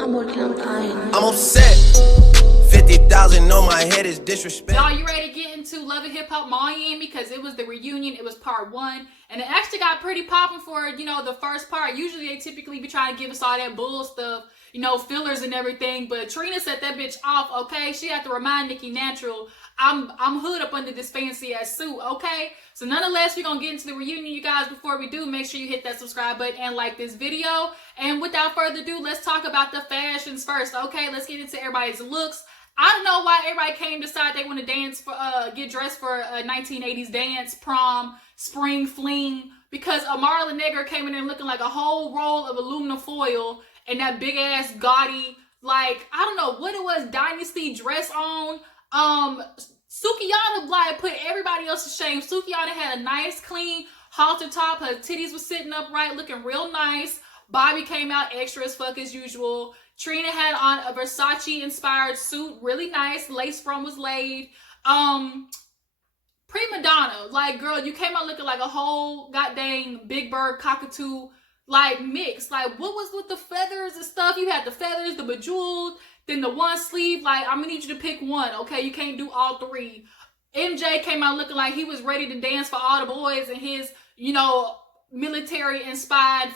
I'm working on dying. I'm upset. 50,000 on my head is disrespect. Y'all, you ready to get into Love and Hip Hop Miami? Because it was the reunion. It was part 1. And it actually got pretty popping for, you know, the first part. Usually they typically be trying to give us all that bull stuff, you know, fillers and everything. But Trina set that bitch off, okay? She had to remind Nikki Natural, I'm hood up under this fancy ass suit, okay? So nonetheless, we're gonna get into the reunion, you guys. Before we do, make sure you hit that subscribe button and like this video. And without further ado, let's talk about the fashions first, okay? Let's get into everybody's looks. I don't know why everybody came to decide they want to dance for, get dressed for a 1980s dance, prom, spring fling, because Amara La Negra came in there looking like a whole roll of aluminum foil and that big ass gaudy, like, I don't know what it was, dynasty dress on. Sukiyana like put everybody else to shame. Sukiyana had a nice clean halter top. Her titties was sitting upright, looking real nice. Bobby came out extra as fuck as usual. Trina had on a Versace inspired suit, really nice. Lace front was laid. Prima Donna, like, girl, you came out looking like a whole goddamn Big Bird cockatoo like mix. Like, what was with the feathers and stuff? You had the feathers, the bejeweled, then the one sleeve. Like, I'm gonna need you to pick one, okay? You can't do all three. MJ came out looking like he was ready to dance for all the boys in his, you know, military inspired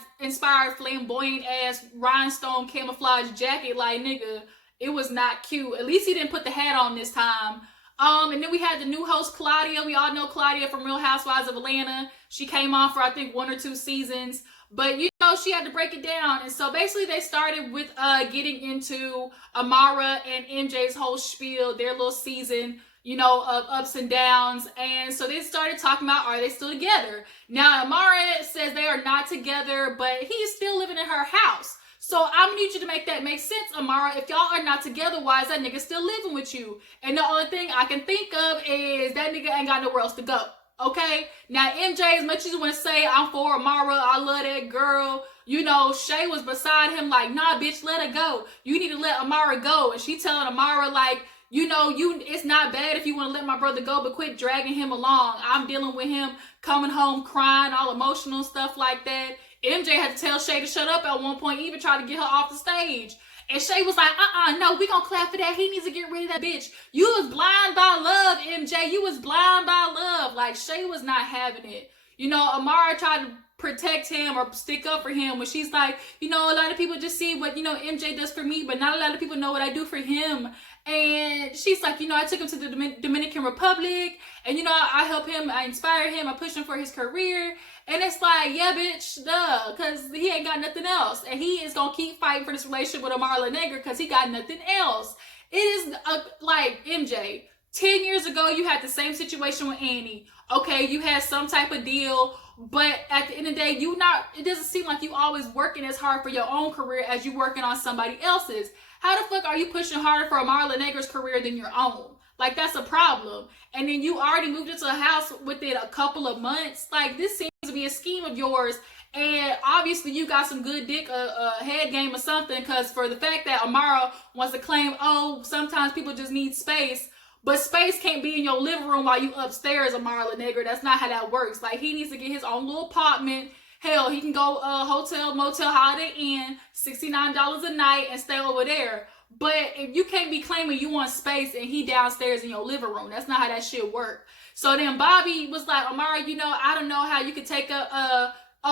flamboyant ass rhinestone camouflage jacket. Like, nigga, it was not cute. At least he didn't put the hat on this time. And then we had the new host, Claudia. We all know Claudia from Real Housewives of Atlanta. She came on for, I think, 1 or 2 seasons. But, you know, she had to break it down. And so basically they started with getting into Amara and MJ's whole spiel, their little season, you know, of ups and downs. And so they started talking about, are they still together? Now, Amara says they are not together, but he's still living in her house. So I'm gonna need you to make that make sense, Amara. If y'all are not together, why is that nigga still living with you? And the only thing I can think of is that nigga ain't got nowhere else to go. Okay? Now, MJ, as much as you want to say, I'm for Amara, I love that girl, you know, Shay was beside him like, nah, bitch, let her go. You need to let Amara go. And she telling Amara, like, you know, it's not bad if you want to let my brother go, but quit dragging him along. I'm dealing with him coming home crying, all emotional, stuff like that. MJ had to tell Shay to shut up at one point, even try to get her off the stage. And Shay was like, no, we gonna clap for that. He needs to get rid of that bitch. You was blind by love, MJ. You was blind by love. Like, Shay was not having it. You know, Amara tried to protect him or stick up for him when she's like, you know, a lot of people just see what, you know, MJ does for me, but not a lot of people know what I do for him. And she's like, you know, I took him to the Dominican Republic, and, you know, I help him, I inspire him, I push him for his career. And it's like, yeah, bitch, duh, because he ain't got nothing else. And he is going to keep fighting for this relationship with Amara La Negra because he got nothing else. It is like, MJ, 10 years ago, you had the same situation with Annie. Okay, you had some type of deal, but at the end of the day, it doesn't seem like you always working as hard for your own career as you working on somebody else's. How the fuck are you pushing harder for Amara La Negra's career than your own? Like, that's a problem. And then you already moved into a house within a couple of months. Like, this seems to be a scheme of yours. And obviously you got some good dick, head game or something. Because for the fact that Amara wants to claim, oh, sometimes people just need space. But space can't be in your living room while you upstairs, Amara La Negra. That's not how that works. Like, he needs to get his own little apartment. Hell, he can go hotel, motel, Holiday Inn, $69 a night and stay over there. But if you can't be claiming you want space and he downstairs in your living room, that's not how that shit work. So then Bobby was like, Amara, you know, I don't know how you could take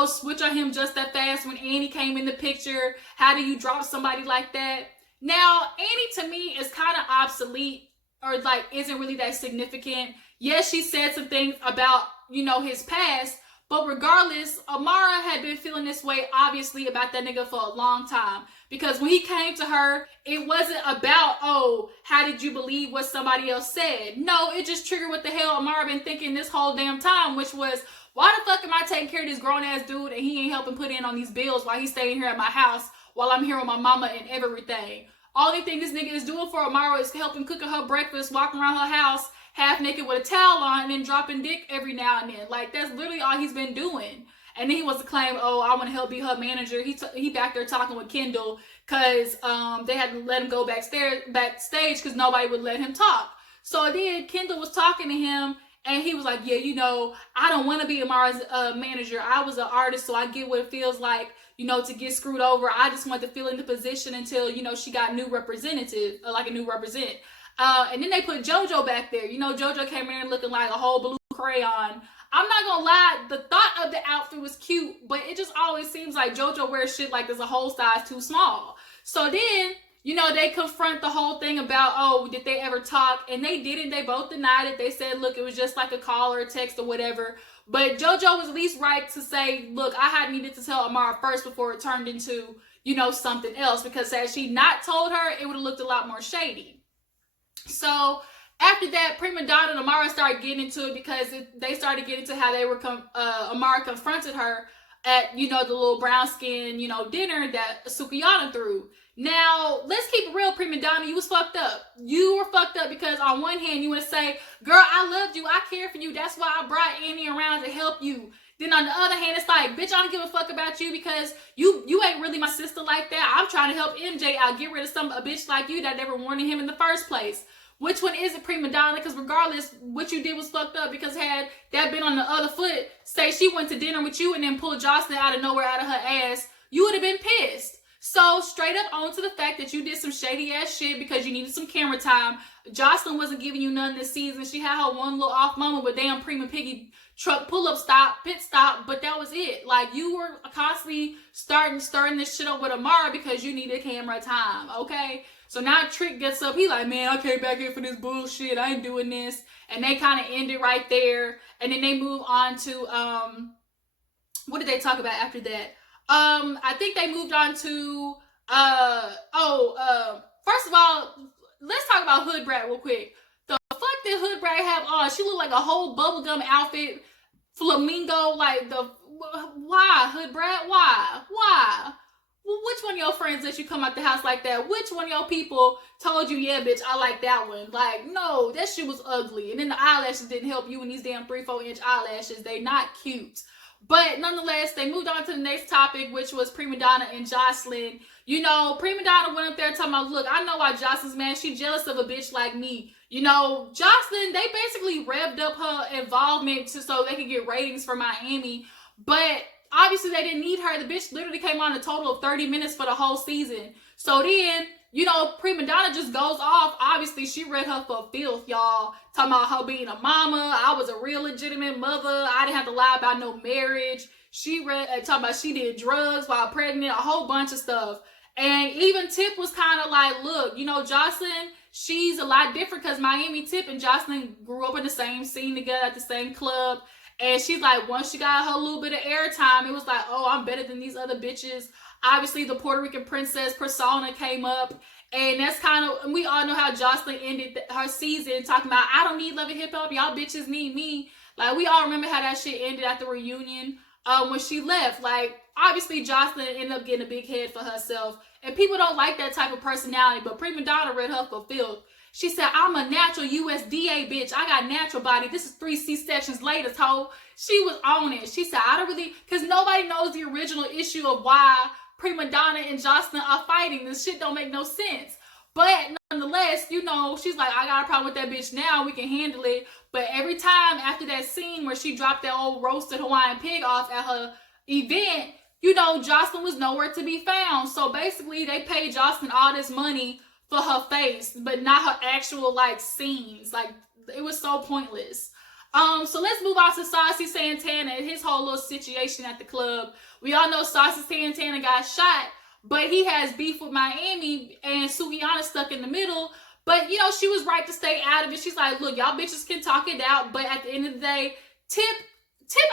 switch on him just that fast when Annie came in the picture. How do you drop somebody like that? Now, Annie to me is kind of obsolete, or like isn't really that significant. Yes, she said some things about, you know, his past. But regardless, Amara had been feeling this way, obviously, about that nigga for a long time. Because when he came to her, it wasn't about, oh, how did you believe what somebody else said? No, it just triggered what the hell Amara been thinking this whole damn time, which was, why the fuck am I taking care of this grown-ass dude and he ain't helping put in on these bills while he's staying here at my house while I'm here with my mama and everything? Only thing this nigga is doing for Amara is helping cook her breakfast, walking around her house, half naked with a towel on, and then dropping dick every now and then. Like, that's literally all he's been doing. And then he wants to claim, oh, I want to help be her manager. He back there talking with Kendall because they had to let him go backstage because nobody would let him talk. So then Kendall was talking to him, And he was like, yeah, you know, I don't want to be Amara's manager. I was an artist, so I get what it feels like, you know, to get screwed over. I just want to feel in the position until, you know, she got new representative, like a new represent. And then they put JoJo back there. You know, JoJo came in looking like a whole blue crayon. I'm not gonna lie, the thought of the outfit was cute, but it just always seems like JoJo wears shit like there's a whole size too small. So then, you know, they confront the whole thing about, oh, did they ever talk? And they didn't. They both denied it. They said, look, it was just like a call or a text or whatever. But JoJo was at least right to say, look, I had needed to tell Amara first before it turned into, you know, something else. Because had she not told her, it would have looked a lot more shady. So after that, Prima Donna and Amara started getting into it because they started getting into how they were, Amara confronted her at, you know, the little brown skin, you know, dinner that Sukiyana threw. Now, let's keep it real, Prima Donna. You was fucked up. You were fucked up because on one hand, you would say, girl, I loved you. I care for you. That's why I brought Annie around to help you. Then on the other hand, it's like, bitch, I don't give a fuck about you because you ain't really my sister like that. I'm trying to help MJ out, get rid of a bitch like you that never wanted him in the first place. Which one is it, Prima Donna? Because regardless, what you did was fucked up. Because had that been on the other foot, say she went to dinner with you and then pulled Joslyn out of nowhere, out of her ass, you would have been pissed. So straight up on to the fact that you did some shady ass shit because you needed some camera time. Joslyn wasn't giving you none this season. She had her one little off moment with damn Prima Piggy truck pull-up stop, pit stop, but that was it. Like, you were constantly stirring this shit up with Amara because you needed camera time, okay? So now Trick gets up. He like, man, I came back here for this bullshit. I ain't doing this. And they kind of ended right there. And then they move on to, what did they talk about after that? I think they moved on to, first of all, let's talk about Hood Brat real quick. The fuck did Hood Brat have on? She looked like a whole bubblegum outfit, flamingo, like why, Hood Brat? Why? Well, which one of your friends let you come out the house like that? Which one of your people told you, yeah, bitch, I like that one? Like, no, that shit was ugly. And then the eyelashes didn't help you, and these damn 3-4 inch eyelashes, they not cute. But nonetheless, they moved on to the next topic, which was Prima Donna and Joslyn. You know, Prima Donna went up there talking about, look, I know why Joslyn's mad. She jealous of a bitch like me. You know, Joslyn, they basically revved up her involvement so they could get ratings for Miami. But obviously, they didn't need her. The bitch literally came on a total of 30 minutes for the whole season. So then, you know, Prima Donna just goes off. Obviously, she read her for filth, y'all. Talking about her being a mama. I was a real legitimate mother. I didn't have to lie about no marriage. She read, talking about she did drugs while pregnant, a whole bunch of stuff. And even Tip was kind of like, look, you know, Joslyn, she's a lot different because Miami, Tip and Joslyn grew up in the same scene together at the same club. And she's like, once she got her little bit of airtime, it was like, oh, I'm better than these other bitches. Obviously, the Puerto Rican princess persona came up. And that's kind of, we all know how Joslyn ended her season talking about, I don't need Love and Hip Hop. Y'all bitches need me. Like, we all remember how that shit ended at the reunion when she left. Like, obviously, Joslyn ended up getting a big head for herself. And people don't like that type of personality. But Prima Donna read her for filth. She said, I'm a natural USDA bitch. I got natural body. This is 3 C-sections later, toe. She was on it. She said, I don't really, because nobody knows the original issue of why Prima Donna and Joslyn are fighting. This shit don't make no sense. But nonetheless, you know, she's like, I got a problem with that bitch now. We can handle it. But every time after that scene where she dropped that old roasted Hawaiian pig off at her event, you know, Joslyn was nowhere to be found. So basically, they paid Joslyn all this money for her face, but not her actual, like, scenes. Like, it was so pointless. So let's move on to Saucy Santana and his whole little situation at the club. We all know Saucy Santana got shot, but he has beef with Miami, and Sukiyana stuck in the middle. But, you know, she was right to stay out of it. She's like, look, y'all bitches can talk it out, but at the end of the day, Tip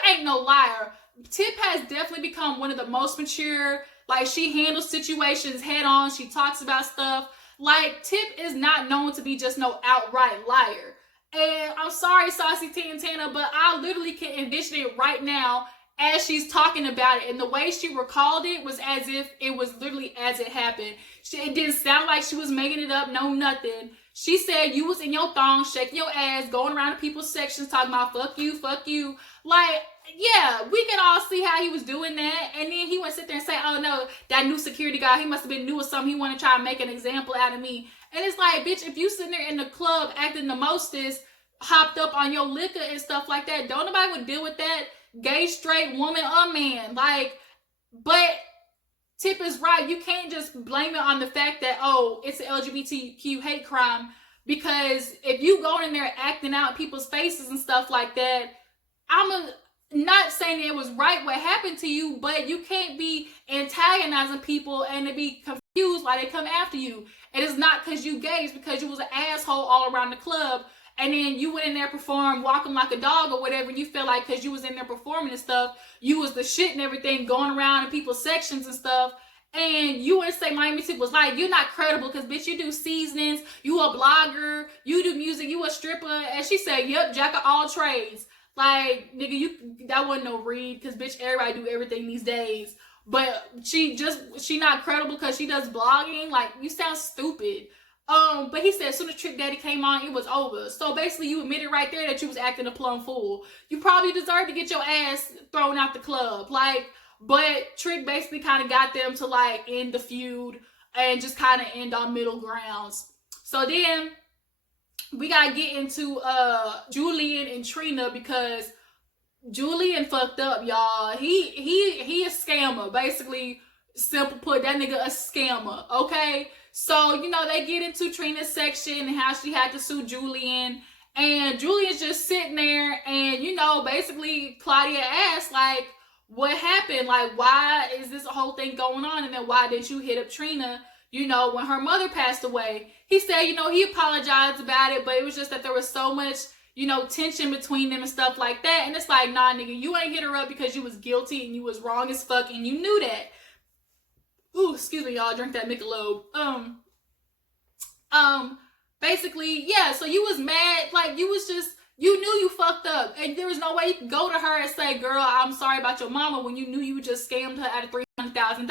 ain't no liar. Tip has definitely become one of the most mature. Like, she handles situations head on. She talks about stuff. Like, Tip is not known to be just no outright liar. And I'm sorry, Saucy Santana, but I literally can envision it right now as she's talking about it. And the way she recalled it was as if it was literally as it happened. It didn't sound like she was making it up, no nothing. She said you was in your thong, shaking your ass, going around to people's sections talking about fuck you. Like, yeah, we can all see how he was doing that. And then he went sit there and say, oh no, that new security guy, he must have been new or something. He want to try and make an example out of me. And it's like, bitch, if you sitting there in the club acting the mostest, hopped up on your liquor and stuff like that. Don't nobody would deal with that. Gay, straight, woman, or man. Like, but Tip is right. You can't just blame it on the fact that, oh, it's an LGBTQ hate crime. Because if you go in there acting out people's faces and stuff like that, not saying it was right what happened to you, but you can't be antagonizing people and to be confused why they come after you. It is not because you gay, it's because you was an asshole all around the club, and then you went in there perform walking like a dog or whatever, and you feel like because you was in there performing and stuff, you was the shit and everything, going around in people's sections and stuff. And you wouldn't say Miami Tip was like, you're not credible because, bitch, you do seasonings, you a blogger, you do music, you a stripper. And she said, yep, jack of all trades. Like, nigga, that wasn't no read because, bitch, everybody do everything these days. But she not credible because she does blogging. Like, you sound stupid. But he said as soon as Trick Daddy came on, it was over. So basically, you admitted right there that you was acting a plum fool. You probably deserve to get your ass thrown out the club. Like, but Trick basically kind of got them to like end the feud and just kind of end on middle grounds. So then we gotta get into Julian and Trina because Julian fucked up, y'all. He a scammer. Basically, simple put, that nigga a scammer. Okay, so you know they get into Trina's section and how she had to sue Julian, and Julian's just sitting there, and you know basically Claudia asked like, what happened? Like, why is this whole thing going on? And then why did you hit up Trina, you know, when her mother passed away? He said, you know, he apologized about it, but it was just that there was so much, you know, tension between them and stuff like that. And it's like, nah, nigga, you ain't hit her up because you was guilty and you was wrong as fuck and you knew that. Ooh, excuse me, y'all, drink that Michelob. Basically, yeah, so you was mad, like, you knew you fucked up, and there was no way you could go to her and say, girl, I'm sorry about your mama, when you knew you just scammed her out of $300,000.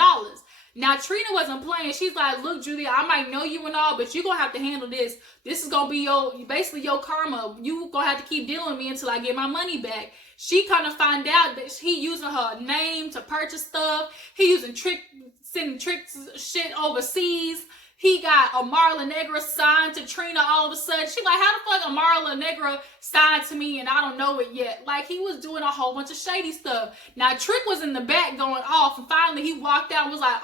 Now, Trina wasn't playing. She's like, look, Julia, I might know you and all, but you're going to have to handle this. This is going to be basically your karma. You going to have to keep dealing with me until I get my money back. She kind of found out that he using her name to purchase stuff. He sending tricks shit overseas. He got Amara La Negra signed to Trina all of a sudden. She like, how the fuck Amara La Negra signed to me and I don't know it yet? Like, he was doing a whole bunch of shady stuff. Now, Trick was in the back going off, and finally he walked out and was like,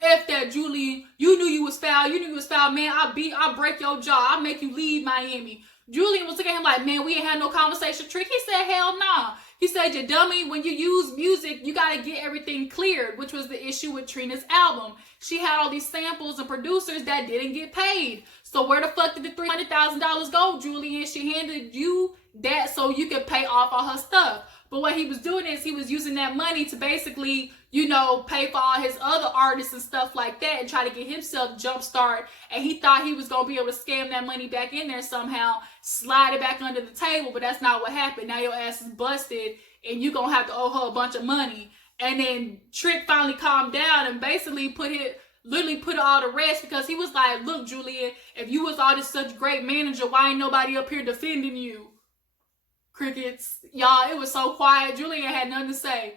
F that, Julian. You knew you was foul. You knew you was foul, man. I'll break your jaw. I'll make you leave Miami. Julian was looking at him like, man, we ain't had no conversation. Trick, he said, hell nah. He said, you dummy, when you use music, you got to get everything cleared, which was the issue with Trina's album. She had all these samples and producers that didn't get paid. So where the fuck did the $300,000 go, Julian? She handed you that so you could pay off all her stuff. But what he was doing is he was using that money to basically, you know, pay for all his other artists and stuff like that and try to get himself jump start. And he thought he was going to be able to scam that money back in there somehow, slide it back under the table. But that's not what happened. Now your ass is busted and you're going to have to owe her a bunch of money. And then Trick finally calmed down and basically literally put it all to rest because he was like, look, Julian, if you was all this such great manager, why ain't nobody up here defending you? Crickets. Y'all, it was so quiet. Julian had nothing to say.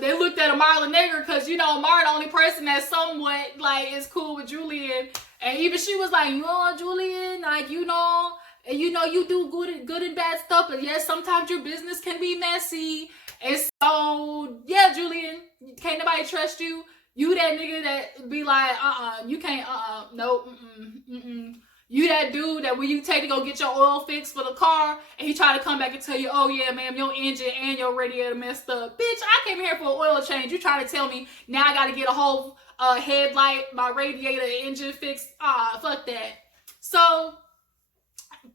They looked at Amara La Negra because, you know, Amara the only person that somewhat, like, is cool with Julian. And even she was like, you know, Julian, like, you know, and you know, you do good and bad stuff. But yes, sometimes your business can be messy. And so, yeah, Julian, can't nobody trust you. You that nigga that be like, you can't, nope, You that dude that when you take to go get your oil fixed for the car, and he try to come back and tell you, oh yeah, ma'am, your engine and your radiator messed up. Bitch, I came here for an oil change. You trying to tell me now I got to get a whole headlight, my radiator, engine fixed? Fuck that. So,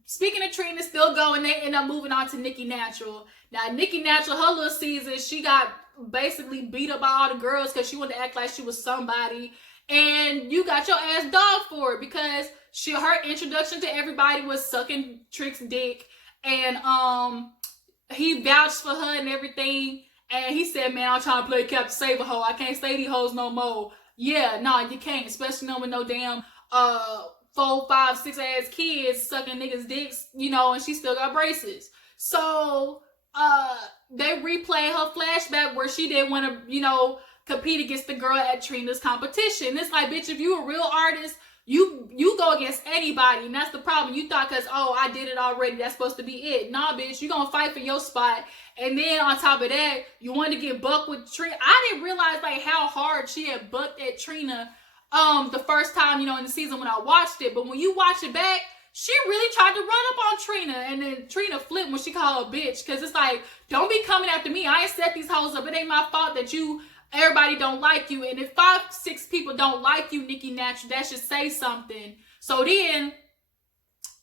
speaking of Trina, still going, they end up moving on to Nikki Natural. Now, Nikki Natural, her little season, she got basically beat up by all the girls because she wanted to act like she was somebody. And you got your ass dogged for it because her introduction to everybody was sucking Trick's dick. And he vouched for her and everything. And he said, man, I'm trying to play Captain Save a Hoe. I can't stay these hoes no more. Yeah, no, you can't. Especially no with no damn 4, 5, 6 ass kids sucking niggas' dicks, you know, and she still got braces. So they replayed her flashback where she didn't want to, you know, compete against the girl at Trina's competition. It's like, bitch, if you a real artist, You go against anybody, and that's the problem. You thought because, oh, I did it already, that's supposed to be it. Nah, bitch, you gonna fight for your spot. And then on top of that, you wanted to get bucked with Trina. I didn't realize like how hard she had bucked at Trina the first time, in the season when I watched it. But when you watch it back, she really tried to run up on Trina, and then Trina flipped when she called her a bitch. Because it's like, don't be coming after me. I ain't set these hoes up. It ain't my fault that everybody don't like you. And if 5-6 people don't like you, Nikki Natural, that should say something. So then,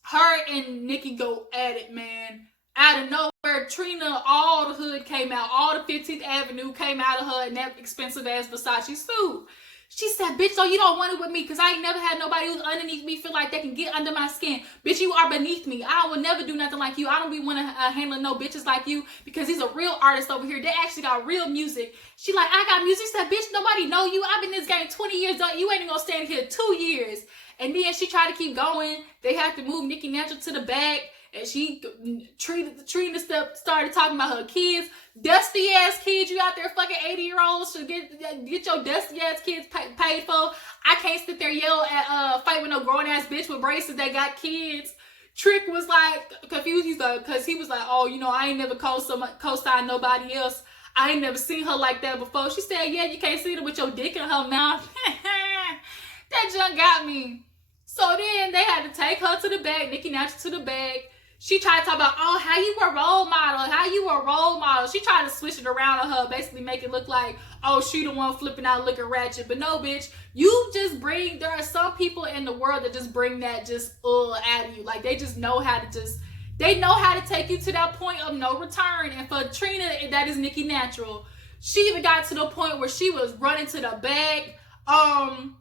her and Nikki go at it, man. Out of nowhere, Trina, all the hood came out. All the 15th Avenue came out of her in that expensive ass Versace suit. She said, bitch, so you don't want it with me because I ain't never had nobody who's underneath me feel like they can get under my skin. Bitch, you are beneath me. I will never do nothing like you. I don't be want to handle no bitches like you because he's a real artist over here. They actually got real music. She like, I got music. She said, bitch, nobody know you. I've been in this game 20 years. You ain't even gonna stand here 2 years. And then she tried to keep going. They had to move Nikki Natural to the back. And Trina started talking about her kids. Dusty ass kids, you out there fucking 80-year-olds should get your dusty ass kids paid for. I can't sit there yell at fight with no grown ass bitch with braces that got kids. Trick was like confused. He's like, cause he was like, oh, I ain't never co-signed nobody else. I ain't never seen her like that before. She said, yeah, you can't see her with your dick in her mouth. That junk got me. So then they had to take her to the bag, Nikki Natural to the bag. She tried to talk about, oh, how you a role model. She tried to switch it around on her, basically make it look like, oh, she the one flipping out looking ratchet. But no, bitch, there are some people in the world that just bring that out of you. Like, they just know how to they know how to take you to that point of no return. And for Trina, that is Nikki Natural. She even got to the point where she was running to the bag, and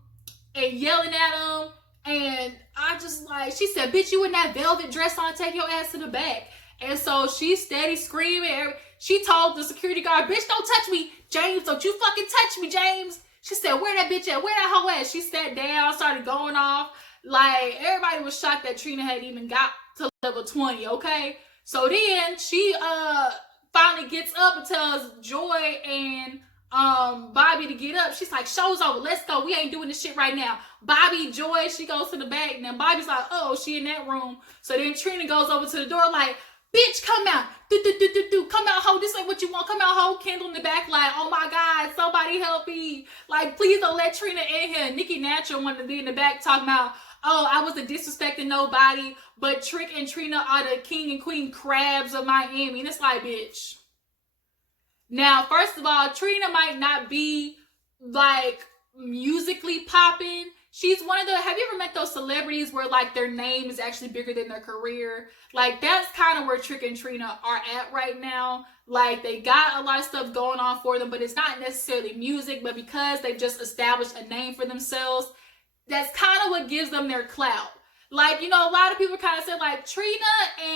yelling at him. And I just like, she said, bitch, you in that velvet dress on, take your ass to the back. And so she steady screaming. She told the security guard, bitch, don't touch me. James, don't you fucking touch me, James. She said, where that bitch at? Where that hoe at? She sat down, started going off. Like, everybody was shocked that Trina had even got to level 20, okay? So then she finally gets up and tells Joy and Bobby to get up. She's like, show's over, let's go, we ain't doing this shit right now. Bobby, Joy, she goes to the back, and then Bobby's like, oh, she in that room. So then Trina goes over to the door like, bitch, come out, come out, ho, this ain't what you want, come out, ho. Kendall in the back like, oh my god, somebody help me, like, please don't let Trina in here. Nikki Natural wanted to be in the back talking about, oh, I wasn't disrespecting nobody, but Trick and Trina are the king and queen crabs of Miami. And it's like, bitch. Now, first of all, Trina might not be like musically popping. She's one of have you ever met those celebrities where like their name is actually bigger than their career? Like, that's kind of where Trick and Trina are at right now. Like, they got a lot of stuff going on for them, but it's not necessarily music, but because they've just established a name for themselves, that's kind of what gives them their clout. Like, a lot of people kind of said like Trina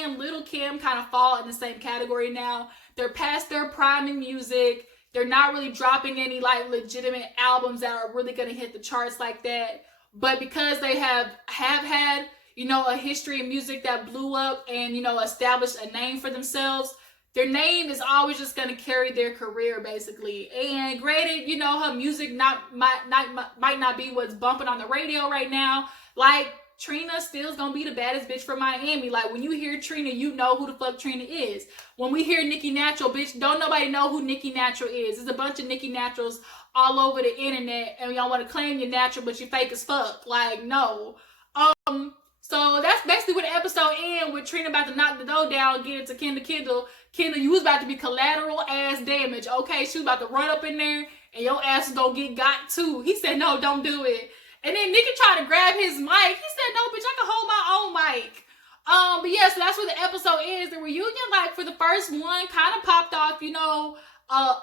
and Little Kim kind of fall in the same category now. They're past their prime in music. They're not really dropping any like legitimate albums that are really going to hit the charts like that. But because they have had, a history of music that blew up and, established a name for themselves, their name is always just going to carry their career, basically. And granted, her music might not be what's bumping on the radio right now. Like, Trina still's gonna be the baddest bitch from Miami. Like, when you hear Trina, you know who the fuck Trina is. When we hear Nikki Natural, bitch, don't nobody know who Nikki Natural is. There's a bunch of Nikki Naturals all over the internet, and y'all want to claim you're natural, but you're fake as fuck. Like, no. So that's basically what the episode ends with Trina about to knock the door down, get it to Kendall. Kendall, you was about to be collateral ass damage. Okay, she was about to run up in there, and your ass is gonna got too. He said, no, don't do it. And then Nikki tried to grab his mic. He said, no, bitch, I can hold my own mic. But yeah, so that's what the episode is. The reunion, like, for the first one, kind of popped off,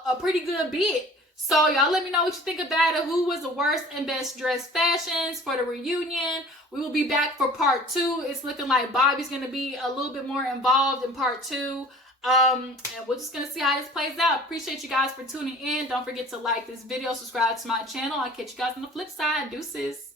a pretty good bit. So y'all let me know what you think about it. Who was the worst and best dressed fashions for the reunion? We will be back for part 2. It's looking like Bobby's going to be a little bit more involved in part 2. And we're just going to see how this plays out. Appreciate you guys for tuning in. Don't forget to like this video, subscribe to my channel. I'll catch you guys on the flip side. Deuces.